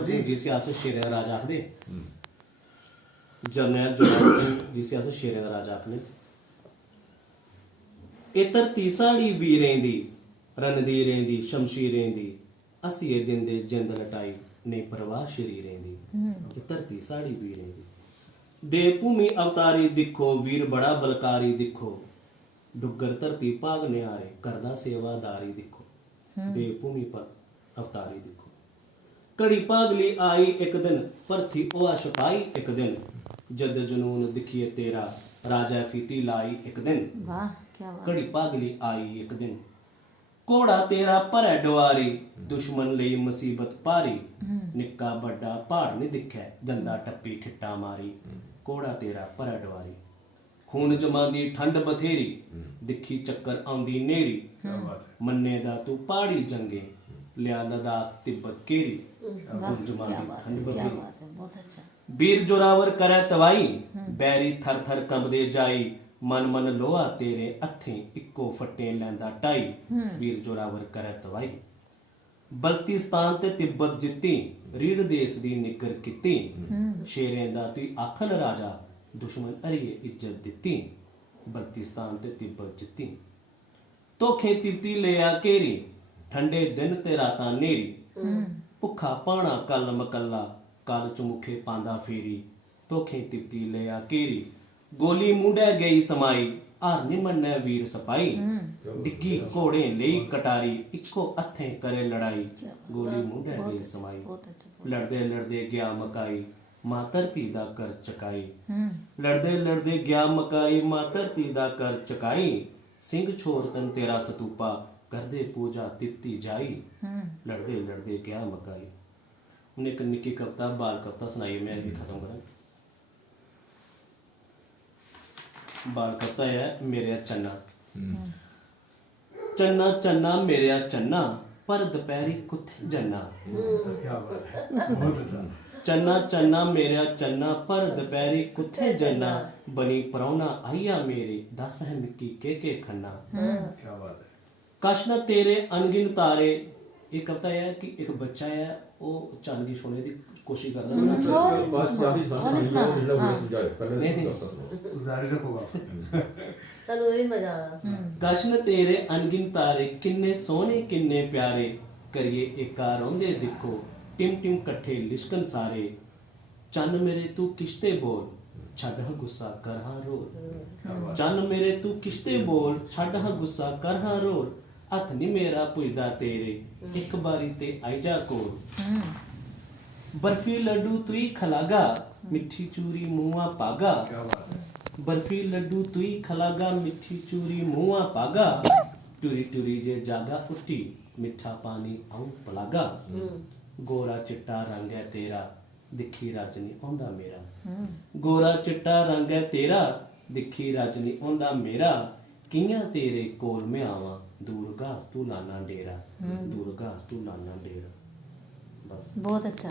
जोरावर सिंह जी सियासत शेरे दा राजा आखदे जरनैल जोरावर सिंह जी सियासत शेरे दा राजा आखदे ए धरती साड़ी वीरें दी रणधीरें दी शमशीरें दी असिए दिन दे जिंद लटाई नहीं परवाह शरीरें दी ए धरती साड़ी वीरें दी देवभूमि अवतारी दिखो वीर बड़ा बलकारी दिखो डुगर धरती भाग न्यारे करदा सेवादारी दिखो देवभूमि पर अवतारी दिखो घड़ी भागली आई एक दिन भरथी होआ सिपाही एक दिन जद जुनून दिखिए तेरा राजा फीती लाई एक दिन वाह क्या बात घड़ी भागली आई एक दिन घोड़ा तेरा भरै डवारी दुश्मन लई मुसीबत भारी निक्का बड्डा पहाड़ नहीं दिखै जंदा टप्पी खिट्टा मारी घोड़ा तेरा भरै डवारी खून जमांदी ठंड बथेरी दिखी चक्कर आंदी नेरी मन्ने दा तू पहाड़ी जंगे लिया लद्दाख तिब्बत केरी खून जमांदी ठंड क्या बथेरी बात है बहुत अच्छा वीर जोरावर करे तवाई बैरी थर थर कंबदे जाई मन मन लोहा तेरे हत्थें इक्को फट्टे लैंदा टाई वीर जोरावर करे तवाई बल्तिस्तान ते तिब्बत जित्ती रीढ़ देश दी निकर कीती शेरें दा तू आखन राजा दुश्मन हरिए इज्जत दित्ती बल्तिस्तान ते तिब्बत जित्ती धोखे तिरती लिया घेरी ठंडे दिन ते रातां नेरी भुखा पाना कल मकल्ला कल चमुखे पांदा फेरी धोखे तिरती लिया घेरी गोली मुंडे गई समाई हार नी मन्ने वीर सपाई डिग्गी घोड़े लेई कटारी इक्को हत्थें करे लड़ाई गोली मुंडे गई समाई बहुत अच्छा लड़दे लड़दे गया मकाई मां धरती दा कर चकाई लड़दे लड़दे गया मकाई मां धरती दा कर चकाई सिंह छोर तन तेरा सतूपा करदे पूजा तित्ती जाई लड़दे लड़दे गया मकाई हूं एक निक्की कविता बाल कविता सुनाई मैं अभी खत्म करा बाल कविता है मेरे चन्ना चन्ना चन्ना मेरे चन्ना पर दोपहरी कुत्थे जन्ना चन्ना चन्ना मेरा चन्ना पर दोपहरी कुत्थे जन्ना बनी परौना आईया मेरे दस है मिक्की के खन्ना क्या बात है कश न तेरे अनगिन तारे एक कविता है कि एक बच्चा है वो चांद की सोने की कोशिश कर रहा जारी रखोगा चलो ये मजा आ कश न तेरे अनगिन तारे किन्ने सोने किन्ने प्यारे करिए एका रोंदे दिखो टिम टिम कट्ठे लिशकन सारे चन्न मेरे तू किश्ते बोल छड़ हा गुस्सा कर हा रोल चन्न मेरे तू किश्ते बोल छड़ हा गुस्सा कर हा रोल हथ नी मेरा पुजदा तेरे एक बारी ते आई जा कोल बर्फी लड्डू तुई खलागा मिठी चूरी मुआ पागा क्या बात है बर्फी लड्डू तुई खलागा मिठी चूरी मुआ पागा टूरी टूरी जे जागा उठी मिठा पानी आऊं पलागा गोरा चिट्टा रंग है तेरा दिखी रज नी आंदा मेरा गोरा चिट्टा रंग है तेरा दिखी रज नी आंदा मेरा कियां तेरे कोल में आवां दूर घास तू लाना डेरा दूर घास तू लाना डेरा बस बहुत अच्छा